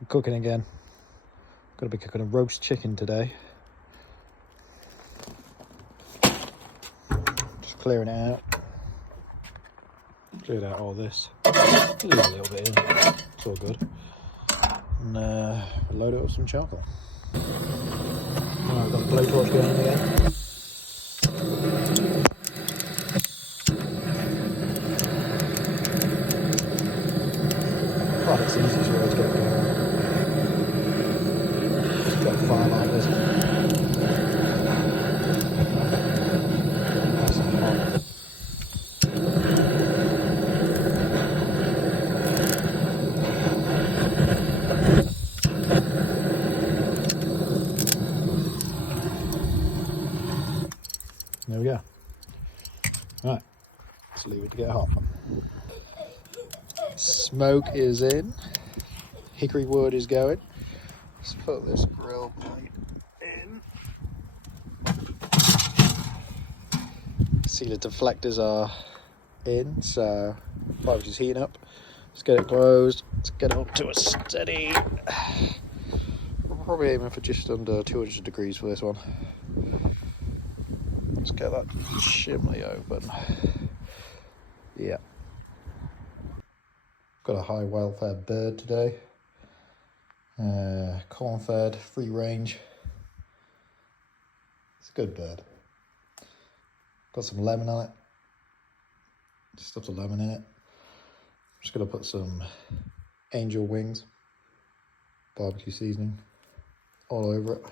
I'm cooking again. Gonna be cooking a roast chicken today. Just clearing it out. Cleared out all this. Leave a little bit in. It's all good. And load it with some charcoal. Right, I've got the blowtorch going again. It's the easiest way to get it going. Just got a fire like this. Nice and hot. There we go. Right, let's leave it to get hot. Smoke is in. Hickory wood is going. Let's put this grill plate in. See, the deflectors are in, so barbecue's heating up. Let's get it closed. Let's get it up to a steady. We're probably aiming for just under 200 degrees for this one. Let's get that chimney open. Yeah. Got a high wild-fed bird today. Corn-fed, free range. It's a good bird. Got some lemon on it. Stuffed a lemon in it. Just gonna put some angel wings, barbecue seasoning, all over it.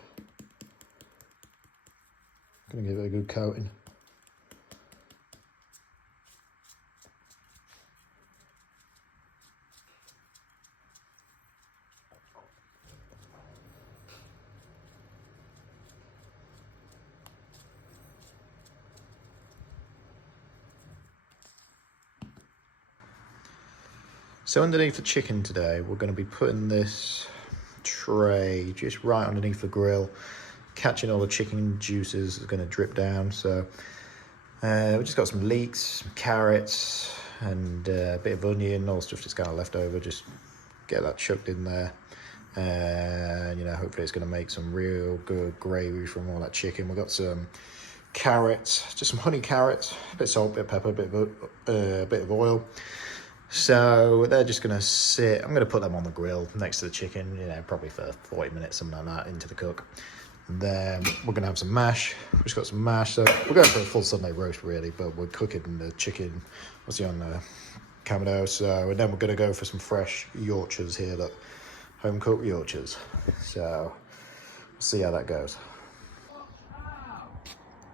Gonna give it a good coating. So underneath the chicken today, we're going to be putting this tray just right underneath the grill, catching all the chicken juices that's going to drip down. So we just got some leeks, some carrots, and a bit of onion, all stuff just kind of left over. Just get that chucked in there, and you know, hopefully it's going to make some real good gravy from all that chicken. We've got some carrots, just some honey carrots, a bit of salt, a bit of pepper, a bit of oil. So they're just going to sit. I'm going to put them on the grill next to the chicken, you know, probably for 40 minutes, something like that, into the cook. And then we're going to have some mash. We've just got some mash. So we're going for a full Sunday roast, really, but we're cooking the chicken, obviously, on the Kamado. So, and then we're going to go for some fresh Yorkshires here, that home-cooked Yorkshires. So we'll see how that goes.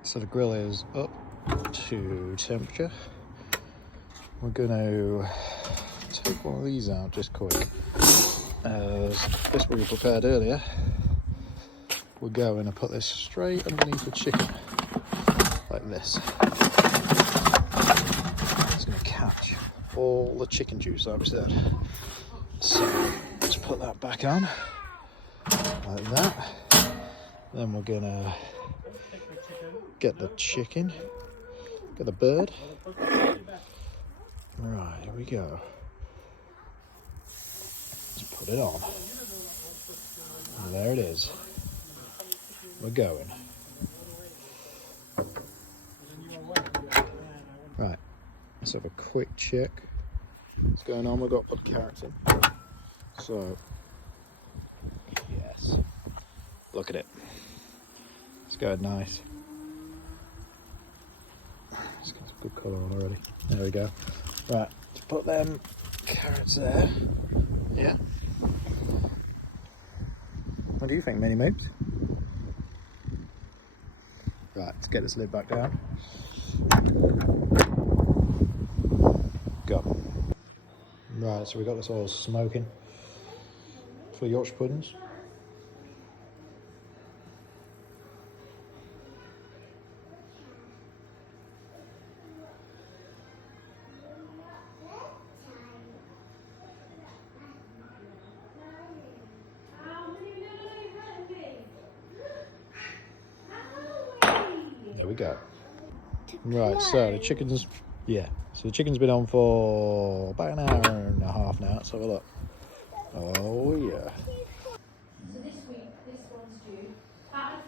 So the grill is up to temperature. We're going to take one of these out just quick. As this we prepared earlier, we're going to put this straight underneath the chicken, like this. It's going to catch all the chicken juice, like we said. So let's put that back on, like that. Then we're going to get the chicken, get the bird. Right, here we go. Let's put it on. And there it is. We're going. Right, let's have a quick check. What's going on? We've got to put carrots in. So, yes. Look at it. It's going nice. It's got some good colour on already. There we go. Right, let's put them carrots there. Yeah. What do you think, Mini Moops? Right, let's get this lid back down. Go. Right, so we got this all smoking for Yorkshire puddings. There we go. Right, so the chicken's, so the chicken's been on for about an hour and a half now. Let's have a look. Oh yeah. So this week, this one's due. Pattern